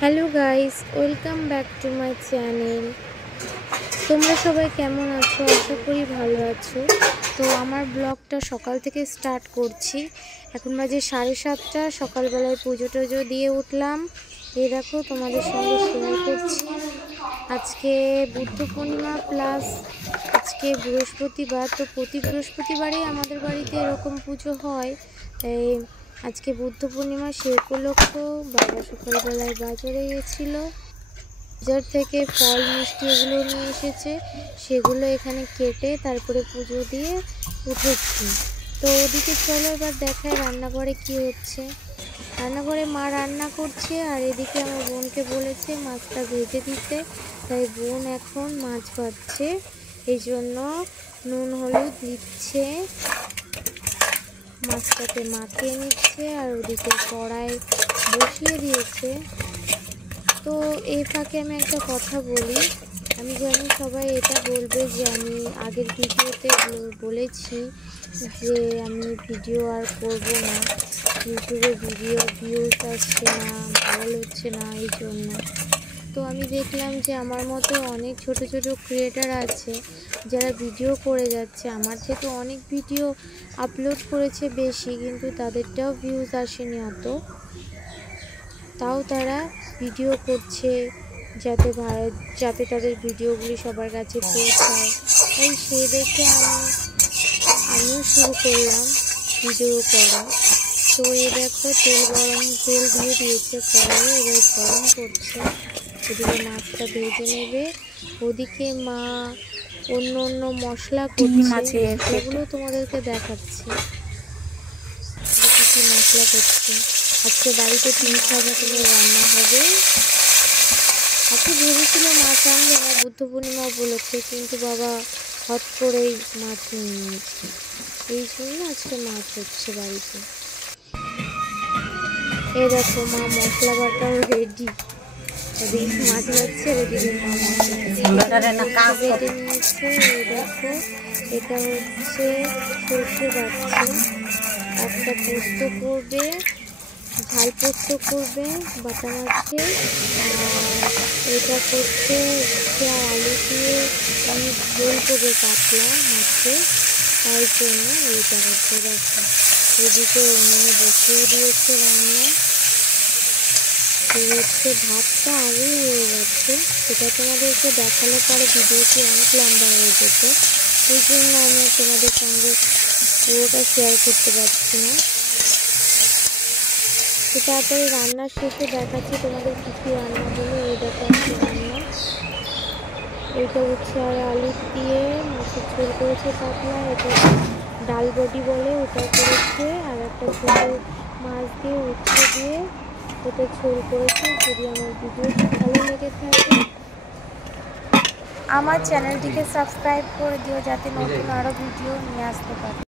Hello guys, welcome back to my channel. তোমরা সবাই কেমন আছো? আশা করি ভালো আছো। তো আমার ব্লগটা সকাল থেকে স্টার্ট করছি। এখন বাজে 7:30। সকালবেলায় পুজো টুজো দিয়ে উঠলাম। এই দেখো তোমাদের সঙ্গে শেয়ার করছি। আজকে বুদ্ধ পূর্ণিমা প্লাস আজকে বৃহস্পতিবার। তো প্রতি বৃহস্পতিবারেই আমাদের বাড়িতে এরকম পুজো হয়। তাই আজকে বুদ্ধ পূর্ণিমা সে উপলক্ষ বাবা সকালবেলায় বাজারে গেছিলো। বাজার থেকে ফল মিষ্টি এগুলো নিয়ে এসেছে, সেগুলো এখানে কেটে তারপরে পুজো দিয়ে উঠেছি। তো ওদিকে চলো এবার দেখায় রান্নাঘরে কি হচ্ছে। রান্নাঘরে মা রান্না করছে, আর এদিকে আমার বোনকে বলেছে মাছটা ভেজে দিতে। তাই বোন এখন মাছ ভাজছে, এই জন্য নুন হলুদ দিচ্ছে, মাছটাকে মাখিয়ে নিচ্ছে, আর ওদিকে কড়াই বসিয়ে দিয়েছে। তো এই ফাঁকে আমি একটা কথা বলি। আমি জানি সবাই এটা বলবে যে আমি আগের ভিডিওতে বলেছি যে আমি ভিডিও আর করব না, ইউটিউবে ভিডিও ভিউজ আসছে না, ভাইরাল হচ্ছে না, এই জন্য। তো আমি দেখলাম যে আমার মতো অনেক ছোট ছোট ক্রিয়েটার আছে যারা ভিডিও করে যাচ্ছে, আমার থেকে অনেক ভিডিও আপলোড করেছে বেশি, কিন্তু তাদেরটাও ভিউজ আসেনি অত। তাও তারা ভিডিও করছে যাতে তাদের ভিডিওগুলি সবার কাছে পৌঁছায়। তাই সে দেখে আমিও শুরু করলাম ভিডিও করা। তো এ দেখো তেল দিয়ে দিয়েছে কড়াইয়ে, এবার গরম করছে। এদিকে মাছটা ভেজে নেবে, ওদিকে মা অন্য মশলা করছে, সেগুলো তোমাদেরকে দেখাচ্ছি কি মশলা করছে। আজকে বাড়িতে 3 রকমের রান্না হবে। আজকে ভেবেছিল মাছ আনবে না বুদ্ধ পূর্ণিমা উপলক্ষে, কিন্তু বাবা হট করেই মাছ নিয়ে নিয়েছে, এই জন্য আজকে মাছ হচ্ছে বাড়িতে। এই দেখো মা মশলা বাটাও রেডি, ওদিকে মাছ হচ্ছে, ওদিকে মা মশলা বেটে নিয়েছে। এই দেখো এটা হচ্ছে সর্ষে বাটছে, একটা পোস্ত করবে, ঝাল পোস্ত করবে বাটা মাছে, আর এটা করছে আলু দিয়ে আমি ঝোল করবে পাতলা মাছে, তাই জন্য এইটা হচ্ছে। দেখো এদিকে উনুনে বসিয়ে দিয়েছে রান্না, হচ্ছে ভাতটা আগেই হয়ে যাচ্ছে। সেটা তোমাদেরকে দেখালে পরে ভিডিওটি অনেক লম্বা হয়ে যেত, এই জন্য আমি তোমাদের সঙ্গে পুরোটা শেয়ার করতে পারছি না। তো তারপরে রান্নার শেষে দেখাচ্ছি তোমাদের কী কী রান্না হলো। এই দেখো একটা রান্না, এইটা হচ্ছে আর আলু দিয়ে মাছের ঝোল করেছে পাতলা, এটা ডাল বডি বলে ওটা করেছে, আর একটা ছোটো মাছ দিয়ে উচ্ছে দিয়ে ওটা ঝোল করেছে। যদি আমার ভিডিওটি ভালো লেগে থাকে আমার চ্যানেলটিকে সাবস্ক্রাইব করে দিও, যাতে নতুন আরও ভিডিও নিয়ে আসতে পারি।